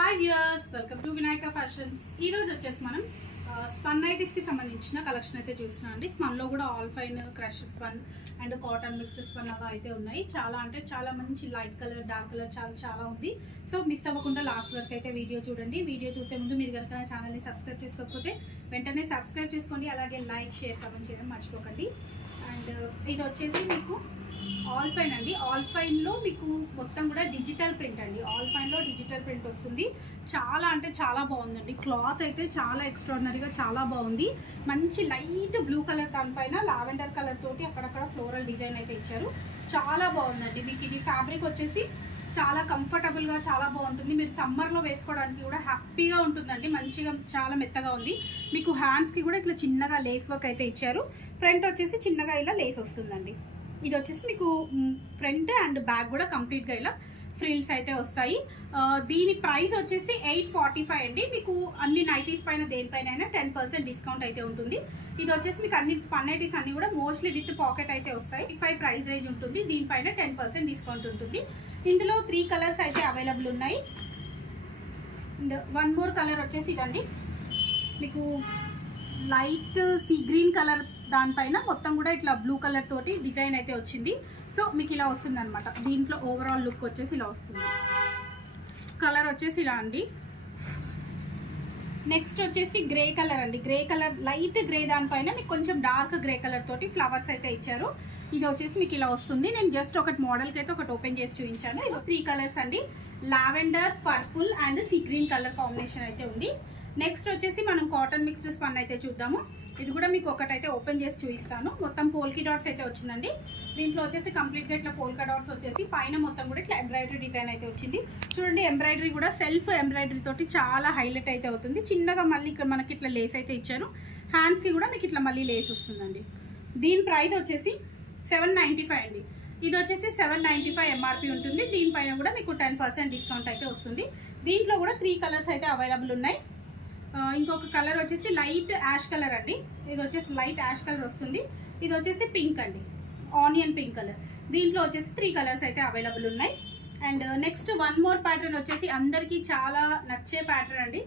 Hi viewers, welcome to Vinayaka fashions. ఈరోజు వచ్చేసి మనం స్పన్ నైటీస్కి సంబంధించిన కలెక్షన్ అయితే చూస్తున్నాం అండి. స్పన్లో కూడా all fine, crush spun and cotton mixed spun అలా అయితే ఉన్నాయి. చాలా అంటే చాలా మంచి లైట్ కలర్, డార్క్ కలర్ చాలా ఉంది. సో మిస్ అవ్వకుండా లాస్ట్ వరకు అయితే వీడియో చూడండి. వీడియో చూసే ముందు మీరు కనుక ఛానల్ని సబ్స్క్రైబ్ చేసుకోకపోతే వెంటనే సబ్స్క్రైబ్ చేసుకోండి. అలాగే లైక్, షేర్, కామెంట్ చేయడం మర్చిపోకండి. అండ్ ఇది వచ్చేసి మీకు ఆల్ ఫైన్ అండి. ఆల్ ఫైన్లో మీకు మొత్తం కూడా డిజిటల్ ప్రింట్ అండి. ఆల్ ఫైన్లో డిజిటల్ ప్రింట్ వస్తుంది. చాలా అంటే చాలా బాగుందండి. క్లాత్ అయితే చాలా ఎక్స్ట్రాడినరీగా చాలా బాగుంది. మంచి లైట్ బ్లూ కలర్ దానిపైన లావెండర్ కలర్ తోటి అక్కడక్కడ ఫ్లోరల్ డిజైన్ అయితే ఇచ్చారు. చాలా బాగుందండి. మీకు ఇది ఫ్యాబ్రిక్ వచ్చేసి చాలా కంఫర్టబుల్గా చాలా బాగుంటుంది. మీరు సమ్మర్లో వేసుకోవడానికి కూడా హ్యాపీగా ఉంటుందండి. మంచిగా చాలా మెత్తగా ఉంది. మీకు హ్యాండ్స్కి కూడా ఇట్లా చిన్నగా లేస్ వర్క్ అయితే ఇచ్చారు. ఫ్రంట్ వచ్చేసి చిన్నగా ఇలా లేస్ వస్తుందండి. ఇది వచ్చేసి మీకు ఫ్రంట్ అండ్ బ్యాక్ కూడా కంప్లీట్గా ఇలా ఫ్రిల్స్ అయితే వస్తాయి. దీని ప్రైస్ వచ్చేసి 845 అండి. మీకు అన్ని నైటీస్ పైన దేనిపైన అయినా 10% డిస్కౌంట్ అయితే ఉంటుంది. ఇది వచ్చేసి మీకు అన్ని స్పన్ నైటీస్ అన్ని కూడా మోస్ట్లీ విత్ పాకెట్ అయితే వస్తాయి. 5 ప్రైస్ రేంజ్ ఉంటుంది. దీనిపైన 10% డిస్కౌంట్ ఉంటుంది. ఇందులో 3 కలర్స్ అయితే అవైలబుల్ ఉన్నాయి. అండ్ వన్ మోర్ కలర్ వచ్చేసి ఇదండి. మీకు లైట్ సీ గ్రీన్ కలర్ దానిపైన మొత్తం కూడా ఇట్లా బ్లూ కలర్ తోటి డిజైన్ అయితే వచ్చింది. సో మీకు ఇలా వస్తుంది అనమాట. దీంట్లో ఓవరాల్ లుక్ వచ్చేసి ఇలా వస్తుంది. కలర్ వచ్చేసి ఇలా అండి. నెక్స్ట్ వచ్చేసి గ్రే కలర్ అండి. గ్రే కలర్ లైట్ గ్రే దానిపైన మీకు కొంచెం డార్క్ గ్రే కలర్ తోటి ఫ్లవర్స్ అయితే ఇచ్చారు. ఇది వచ్చేసి మీకు ఇలా వస్తుంది. నేను జస్ట్ ఒకటి మోడల్కి అయితే ఒకటి ఓపెన్ చేసి చూపించాను. ఇది 3 కలర్స్ అండి. Lavender, purple and sea green colour combination అయితే ఉంది. నెక్స్ట్ వచ్చేసి మనం కాటన్ మిక్స్డ్ స్పన్ అయితే చూద్దాము. ఇది కూడా మీకు ఒకటైతే ఓపెన్ చేసి చూపిస్తాను. మొత్తం పోల్కి డాట్స్ అయితే వచ్చిందండి. దీంట్లో వచ్చేసి కంప్లీట్గా ఇట్లా పోల్కా డాట్స్ వచ్చేసి పైన మొత్తం కూడా ఇట్లా ఎంబ్రాయిడరీ డిజైన్ అయితే వచ్చింది. చూడండి, ఎంబ్రాయిడరీ కూడా సెల్ఫ్ ఎంబ్రాయిడరీ తోటి చాలా హైలైట్ అయితే అవుతుంది. చిన్నగా మళ్ళీ ఇక్కడ మనకి ఇట్లా లేస్ అయితే ఇచ్చారు. హ్యాండ్స్కి కూడా మీకు ఇట్లా మళ్ళీ లేస్ వస్తుందండి. దీని ప్రైస్ వచ్చేసి 795 అండి. ఇది వచ్చేసి 795 ఎంఆర్పి ఉంటుంది. దీనిపైన కూడా మీకు 10% డిస్కౌంట్ అయితే వస్తుంది. దీంట్లో కూడా 3 కలర్స్ అయితే అవైలబుల్ ఉన్నాయి. ఇంకొక కలర్ వచ్చేసి లైట్ యాష్ కలర్ అండి. ఇది వచ్చేసి లైట్ యాష్ కలర్ వస్తుంది. ఇది వచ్చేసి పింక్ అండి, ఆనియన్ పింక్ కలర్. దీంట్లో వచ్చేసి 3 కలర్స్ అయితే అవైలబుల్ ఉన్నాయి. And next one more pattern వచ్చేసి అందరికీ చాలా నచ్చే ప్యాటర్న్ అండి.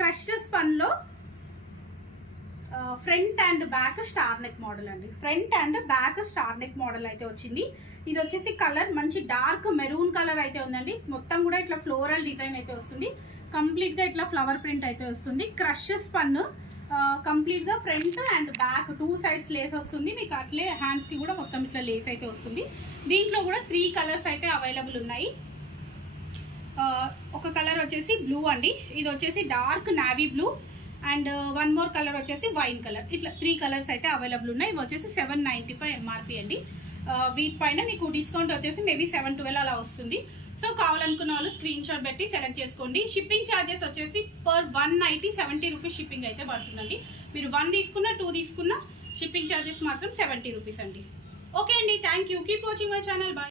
క్రష్డ్ స్పన్లో front and back star neck model అండి. Front and back star neck model అయితే వచ్చింది. ఇది వచ్చేసి కలర్ మంచి డార్క్ మెరూన్ కలర్ అయితే ఉందండి. మొత్తం కూడా ఇట్లా ఫ్లోరల్ డిజైన్ అయితే వస్తుంది. కంప్లీట్గా ఇట్లా ఫ్లవర్ ప్రింట్ అయితే వస్తుంది. క్రష్ స్పన్ కంప్లీట్గా front and back 2 sides Lay's వస్తుంది. మీకు అట్లే హ్యాండ్స్కి కూడా మొత్తం ఇట్లా లేస్ అయితే వస్తుంది. దీంట్లో కూడా 3 కలర్స్ అయితే అవైలబుల్ ఉన్నాయి. ఒక కలర్ వచ్చేసి బ్లూ అండి. ఇది వచ్చేసి dark navy blue and one more colour వచ్చేసి వైన్ కలర్. ఇట్లా 3 కలర్స్ అయితే అవైలబుల్ ఉన్నాయి. ఇవి వచ్చేసి 795 ఎంఆర్పి అండి. వీటిపైన మీకు డిస్కౌంట్ వచ్చేసి మేబీ 712 అలా వస్తుంది. సో కావాలనుకున్న వాళ్ళు స్క్రీన్ షాట్ పెట్టి సెలెక్ట్ చేసుకోండి. షిప్పింగ్ ఛార్జెస్ వచ్చేసి పర్ 1 నైటీ 70 రూపీస్ షిప్పింగ్ అయితే పడుతుందండి. మీరు 1 తీసుకున్నా 2 తీసుకున్నా షిప్పింగ్ ఛార్జెస్ మాత్రం 70 రూపీస్ అండి. ఓకే అండి, thank you. Keep watching my channel. Bye.